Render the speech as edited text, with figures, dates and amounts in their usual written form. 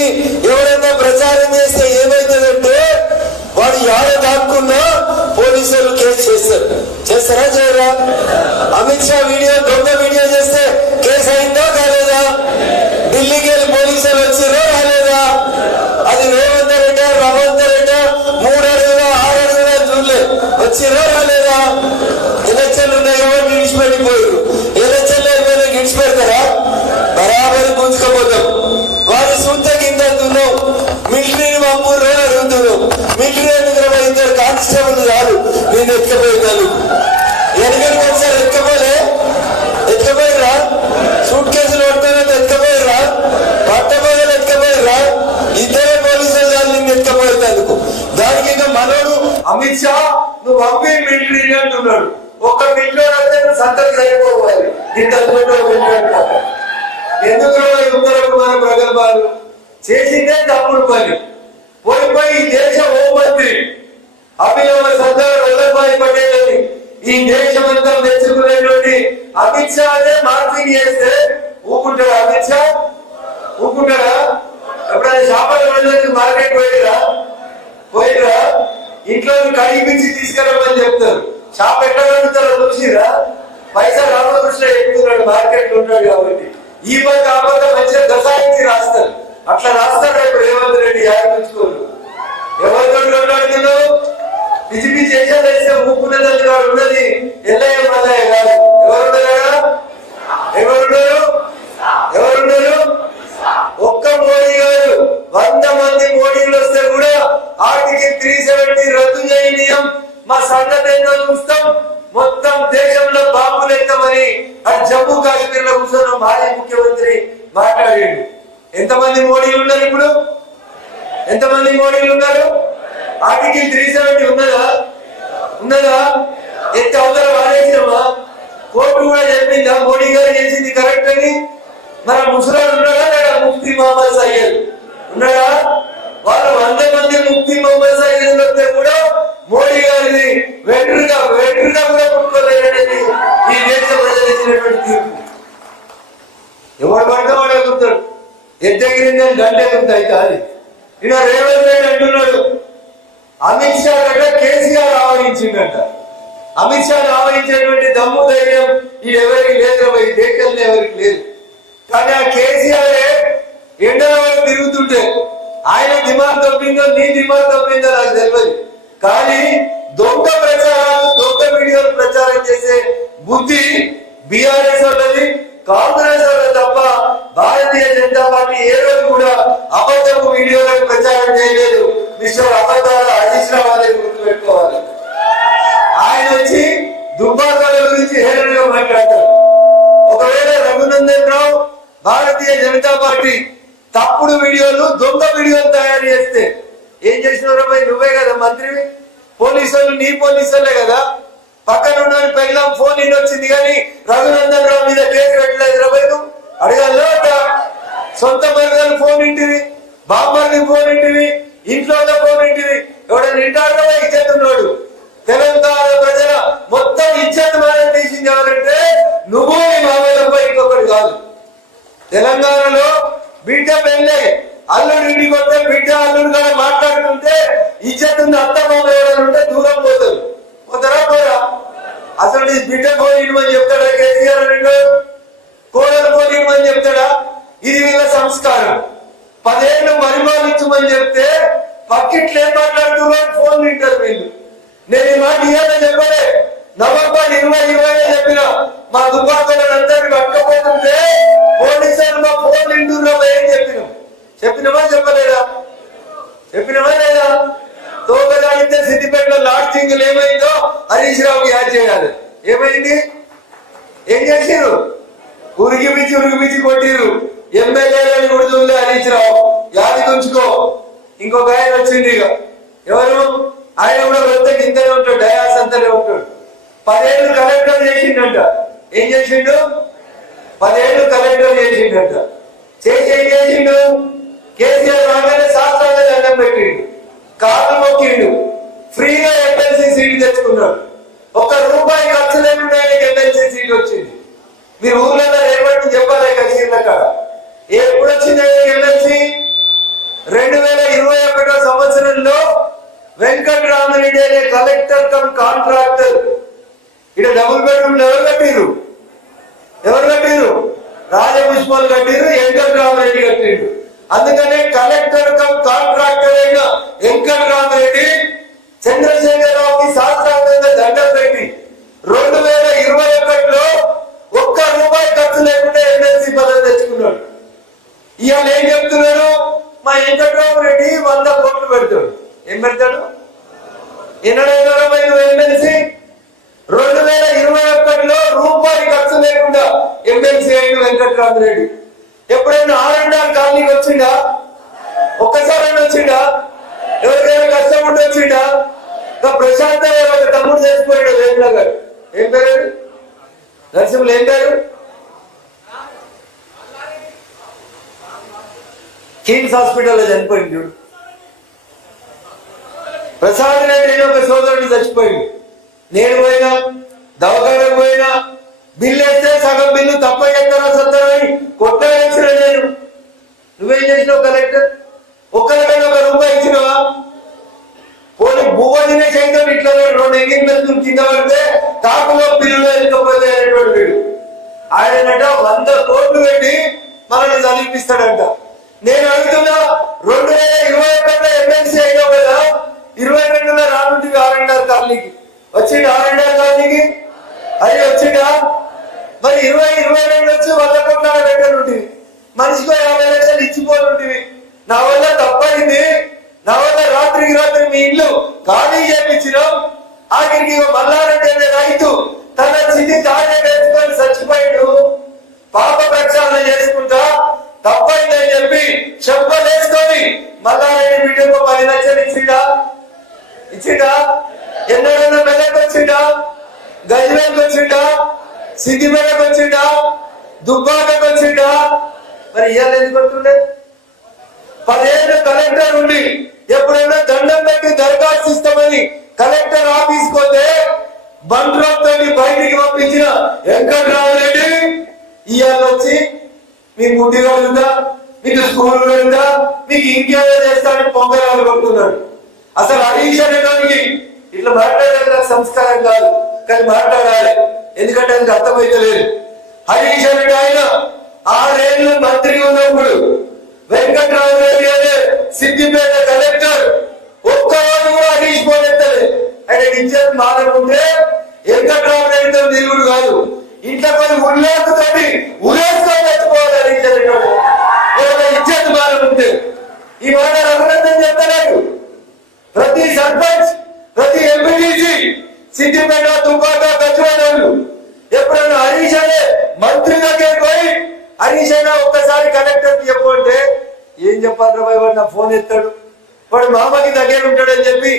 తీసుకొని ఎవరైనా ప్రచారం చేస్తే ఏమైతుందంటే వాడు యాడ దాక్కున్నా పోలీసులు కేసు చేస్తారా చేయరా? అమిత్ షా వీడియో దొంగ వీడియో చేస్తే కేసు అయిందా కాలేదా? ఢిల్లీకి వెళ్ళి పోలీసులు వచ్చిరా రాలేదా? అది రేవంత్ రెడ్డి రవంత్ రెడ్డి 3 అడుగుల 6 అడుగుల చూడలే వచ్చిరా రాలేదా? ఎలక్షన్లు ఉన్నాయి ఎవరు విడిచిపెట్టిపోయారు. ఎలక్షన్లు అయిపోయినా విడిచిపెడతారా? బరాబరి గుంజుకపోతాం. వారి సొంత కింద అంటున్నాం. మిలిటరీని పంపురు అడుగుతున్నాం. మిలిటరీ ఎందుకు 2 కానిస్టేబుల్ చాలు నేను ఎత్తుకపోయేదాన్ని. ఎనగడికి ఒకసారి ఎత్తుకపోయిరా? సూట్ కేసులు పట్టుకుని ఎత్తుకపోయిరా? పట్టబోయలు ఎత్తుకపోయిరా? 2 పోలీసులు చాలు నిన్ను ఎత్తుకపోయేందుకు. దానికి ఇంకా మనోడు అమిత్ షా నువ్వు పంపి మిలిటరీ అంటున్నాడు. ఒక్క మిలిటరీ అయితే నువ్వు సంతకి సరిపోవాలి. ఇంత ఎందుకు ఉత్తర కుమార ప్రగల్భాలు చేసిందే తప్పుడు పని. పోయి ఈ దేశ హోంమంత్రి అభినవ సర్దార్ వల్లభాయ్ పటేల్ అని ఈ దేశమంతా మెచ్చుకునేటువంటి అమిత్ షా అనే మార్పింగ్ చేస్తే ఊపుకుంటాడా? అమిత్ షా ఊపుకుంటాడా? ఎప్పుడైనా చేపల మంది మార్కెట్ పోయిరా ఇంట్లో కడిపించి తీసుకెళ్ళమని చెప్తారు. షాప్ ఎట్లా కడుగుతారో చూసిరా? పైసా రామకృష్ణ ఎక్కుతున్నాడు, మార్కెట్ లో ఉంటాడు కాబట్టి ఈ పక్క ఆ పక్క మంచిగా దశాయించి రాస్తారు. అట్లా రాస్తాడు ఇప్పుడు రేవంత్ రెడ్డి. ఆలోచించుకోరు ఎవరితో మాట్లాడుతున్నావు? పిచ్చి పిచ్చి చేసే ముక్కున్నది వాడు ఉన్నది ఎల్లయ్య మల్లయ్య కాదు. ఎవరున్నారు? ఒక్క మోడీ కాదు, 100 మంది మోడీలు వస్తే కూడా ఆర్టికల్ 370 రద్దు చేయనీయం. మా సంగతి ఏందో చూస్తాం. మొత్తం దేశంలో బాంబులు ఎత్తమని అటు జమ్మూ కాశ్మీర్ లో కూర్చొని మాజీ ముఖ్యమంత్రి మాట్లాడాడు. ఎంతమంది మోడీలు ఉన్నారు ఇప్పుడు? ఎంతమంది మోడీలు ఉన్నారు? ఆర్టికల్ 370 ఉన్నదా? ఎత్తి అవతల వాడేసినమా? కోర్టు కూడా చెప్పిందా మోడీ గారు చేసింది కరెక్ట్ అని? మన ముసలాడు ఉన్నాడా లేదా? ముఫ్తీ మహమ్మద్ సయ్యద్ ఉన్నాడా? వాళ్ళు 100 మంది ముఫ్తీ మహమ్మద్ సయ్యద్ వస్తే కూడా మోడీ గారిని వెంటరుగా కూడా పుట్టుకోలేదనేది ఈ దేశ ప్రజలు ఇచ్చినటువంటి తీర్పు. ఎవరు పడితే వాడు ఎగురుతాడు. ఎద్దగిరింది అని గంట ఎగురుతాయి కాదు. ఈయన రేవంత్ రెడ్డి అంటున్నాడు అమిత్ షా కంటే కేసీఆర్ ఆవరించిందంట. అమిత్ షా ఆవరించేటువంటి దమ్ము ధైర్యం ఈ ఎవరికి లేదు, ఈ దేశంలో ఎవరికి లేదు. కానీ ఆ కేసీఆర్ ఎండల వరకు తిరుగుతుంటే ఆయన దిమాగ్ తప్పిందో నీ దిమాగ్ తప్పిందో నాకు తెలియదు. కానీ దొంగ ప్రచారాలు దొంగ వీడియోలు ప్రచారం చేసే బుద్ధి బీఆర్ఎస్ వాళ్ళది, కాంగ్రెస్ వాళ్ళది తప్ప భారతీయ జనతా పార్టీ ఏ రోజు కూడా అబద్ధపు వీడియోలను ప్రచారం చేయలేదు. మిస్టర్ అబద్ధాల హరీష్ రావు అనేది గుర్తుపెట్టుకోవాలి. ఆయన వచ్చి దుబ్బాకాల గురించి హేళనగా మాట్లాడతారు. ఒకవేళ రఘునందన్ రావు భారతీయ జనతా పార్టీ తప్పుడు వీడియోలు దొంగ వీడియోలు తయారు చేస్తే ఏం చేసినారు? నువ్వే కదా మంత్రివి. పోలీసులు నీ పోలీసులే కదా. పక్కన ఉన్న పెళ్ళం ఫోన్ ఇన్ వచ్చింది కానీ రఘునందన్ రావు మీద కేసు పెట్టలేదు. 20 అడగాల సొంత మరిదలు ఫోన్ ఇంటివి, బామ్మర్ది ఫోన్ ఇంటివి, ఇంట్లో ఫోన్ ఇంటివి. ఎవడైనా ఇంటాడో ఇచ్చేస్తున్నాడు. తెలంగాణ ప్రజల మొత్తం ఇచ్చేది మనం తీసింది ఎవరంటే నువ్వు నీ మామయ్యపై ఇంకొకటి కాదు. తెలంగాణలో బిడ్డ పెళ్ళే అల్లుడు ఇంటికి వస్తే బిడ్డ అల్లుడు కానీ మాట్లాడుతుంటే ఇచ్చేస్తుంది. అత్త మామ ఎవరైనా ఉంటే దూరం పోతారా పోరా? అసలు నీ బిడ్డ పోయినమని చెప్తాడా కేసీఆర్? కోడలు పోయినమని చెప్తాడా? ఇది వీళ్ళ సంస్కారం. 10 ఏళ్ళు పరిపాలించమని చెప్తే పక్కిట్లు ఏం మాట్లాడుతున్నారు ఫోన్ వింటారు వీళ్ళు. నేను ఈ మాట ఇయ్యాలని చెప్పలే, నవంబర్ 2020 చెప్పిన మా దుబ్బాకలందరినీ పట్టుకపోతుంటే పోలీసులు మా ఫోన్ వింటున్నామా ఏం చెప్పినామా చెప్పలేదా? చెప్పినామా లేదా? తోకదాడితే సిద్దిపేటలో లాడ్జింగ్ ఏమైందో హరీష్ రావుకి యాడ్ చేయాలి. ఏమైంది? ఏం చేసిరు? ఉరిగిపిచ్చి కొట్టిరు. ఎమ్మెల్యేలని కొడుతుంది హరీష్ రావు. యాది ఉంచుకో. ఇంకొక ఆయన వచ్చింది. ఇక ఎవరు? ఆయన కూడా వృత్తికి ఇంతనే ఉంటాడు, డయాస్ అంతనే ఉంటాడు. 10 ఏళ్ళు కలెక్టర్ చేసిండంట. ఏం చేసిండు? 10 ఏళ్ళు కలెక్టర్ చేసిండంట. చేసి ఏం చేసిండు? కేసీఆర్ రాగానే శాస్త్రంగా దండం పెట్టిండు, కాలు మొక్కిండు, ఫ్రీగా ఎమ్మెల్సీ సీట్ తెచ్చుకున్నాడు. ₹1 ఖర్చు లేకుండా ఎమ్మెల్సీ సీట్ వచ్చింది. మీరు ఊర్లలో రేపటి చెప్పాలి కసీర్ల కాడ. ఎప్పుడు వచ్చింది ఎమ్మెల్సీ? 2021 సంవత్సరంలో వెంకటరామరెడ్డి అనే కలెక్టర్ కమ్ కాంట్రాక్టర్ ఇక్కడ డబుల్ బెడ్రూమ్ ఎవరు కట్టిరు రాజపుష్పాలు కట్టిరు, వెంకటరామరెడ్డి కట్టిరు. అందుకనే కలెక్టర్ కమ్ కాంట్రాక్టర్ అయిన వెంకటరామరెడ్డి చంద్రశేఖరరావుకి శాస్త్రాంతంగా దండం పెట్టి 2021లో ₹1 ఖర్చు లేకుండా ఎమ్మెల్సీ పదవి తెచ్చుకున్నాడు. ఇవాళ ఏం చెప్తున్నారు? మా వెంకటరామరెడ్డి 100 కోట్లు పెడతాడు. ఏం పెడతాడు? ఎన్నడైనా ఎమ్మెల్సీ 2021లో రూపాయి ఖర్చు లేకుండా ఎమ్మెల్సీ అయిన వెంకటరామరెడ్డి ఎప్పుడైనా ఆర్ఎండ్ఆర్ కాలనీకి వచ్చిండా? ఒక్కసారైనా వచ్చిండా? ఎవరికైనా కష్టం ఉండి వచ్చిండా? ప్రశాంత్ ఒక తమ్ముడు చేసిపోయాడు వేముల గారు. ఏం పేరు? నరసింహులు. ఏం పేరు? కిమ్స్ హాస్పిటల్లో చనిపోయింది చూడు. ప్రసాద్ రెడ్డి ఒక సోదరుడు చచ్చిపోయింది. నేను పోయినా, దవాఖానకు పోయినా, బిల్లు వేస్తే సగం బిల్లు తప్ప చెప్తారా సత్తారని కొట్టేసిన నేను. నువ్వేం చేసినావు కలెక్టర్? ఒక్కరికైనా ₹1 ఇచ్చినావా? పోనీ బువ్వ తినే సైతం ఇట్లా 2 ఎంగిల్ కింద పడితే కాకులో బిల్లులో వెళ్ళిపోతే అనేటువంటి వీడు ఆయనట 100 కోట్లు పెట్టి మనల్ని చదివిపిస్తాడంట. నేను అడుగుతున్నా, 2021లో ఎమ్మెల్సీ అయినావు కదా, 22లో రానుంటివి ఆర్ఎండ్ఆర్ కాలనీకి వచ్చిండు. ఆర్ఎండ్ఆర్ కాలనీకి అది వచ్చిండా? మరి 2022 వచ్చి 100 కోట్ల పెట్టనుంటివి, మనిషికి 50 లక్షలు ఇచ్చిపోతుంటివి. నా వల్ల తప్పైంది, నా వల్ల రాత్రికి రాత్రి మీ ఇల్లు ఖాళీ చేయించినాం. ఆఖరికి మల్లారెడ్డి అనే రైతు తన స్థితి తానే వేసుకొని చచ్చిపోయాడు. పాప ప్రక్షాళన చేసుకుంటా తప్పైందని చెప్పి చెప్పలేసుకొని మల్లారెడ్డి బిడ్డకు 10 లక్షలు ఇచ్చిండా? ఎన్నడన్నా మెల్లకి వచ్చిండా? గజ్వేల్కి వచ్చిండా? సిద్దిపేటకు వచ్చిండా? దుబ్బాకకు వచ్చిండా? మరి ఇవాళ ఎందుకు వస్తుండే? 10 ఏళ్ళు కలెక్టర్ ఉండి ఎప్పుడైనా దండం పెట్టి దరఖాస్తు ఇస్తామని కలెక్టర్ ఆఫీస్ పోతే బండ్రోతో బయటికి పంపించిన వెంకటరామరెడ్డి ఇవాళ వచ్చి మీకు ముడ్డి కలుగుతా, మీకు స్కూల్ పెడతా, మీకు ఇంకేదో చేస్తాడని పొంగరాలు కొడుతున్నాడు. అసలు హరీష్ అనేటానికి ఇట్లా మాట్లాడే సంస్కారం కాదు, కానీ మాట్లాడాలి. ఎందుకంటే ఆయనకు అర్థమైతలేదు. హరీష్ అనేట ఆయన 6 ఏళ్ళు మంత్రి ఉన్నప్పుడు వెంకటరామరెడ్డి అనే సిద్దిపేట కలెక్టర్ ఒక్కరోజు కూడా హరీష్ పోనెత్తలే. ఆయన ఇచ్చేది మానకుంటే వెంకటరామరెడ్డితో నిలువుడు కాదు, ఇంట్లో కొన్ని ఉల్లేఖతోటి ఉరేసుకొని తెచ్చుకోవాలి. హరీష్ అనేటోడు ఇచ్చేది మానకుంటే ఈ మాట అభినందన చెప్తలేదు. ప్రతి సర్పంచ్, ప్రతి ఎంపీటీసీ సిద్దిపేట, దుబ్బాక, గజ్వేల్ ఎప్పుడైనా హరీష్ అనే మంత్రి దగ్గరికి పోయి హరీష్ అయినా ఒక్కసారి కలెక్టర్ చెప్పు అంటే ఏం చెప్పాలి? వాడు నా ఫోన్ ఎత్తాడు, వాడు మామకి దగ్గర ఉంటాడని చెప్పి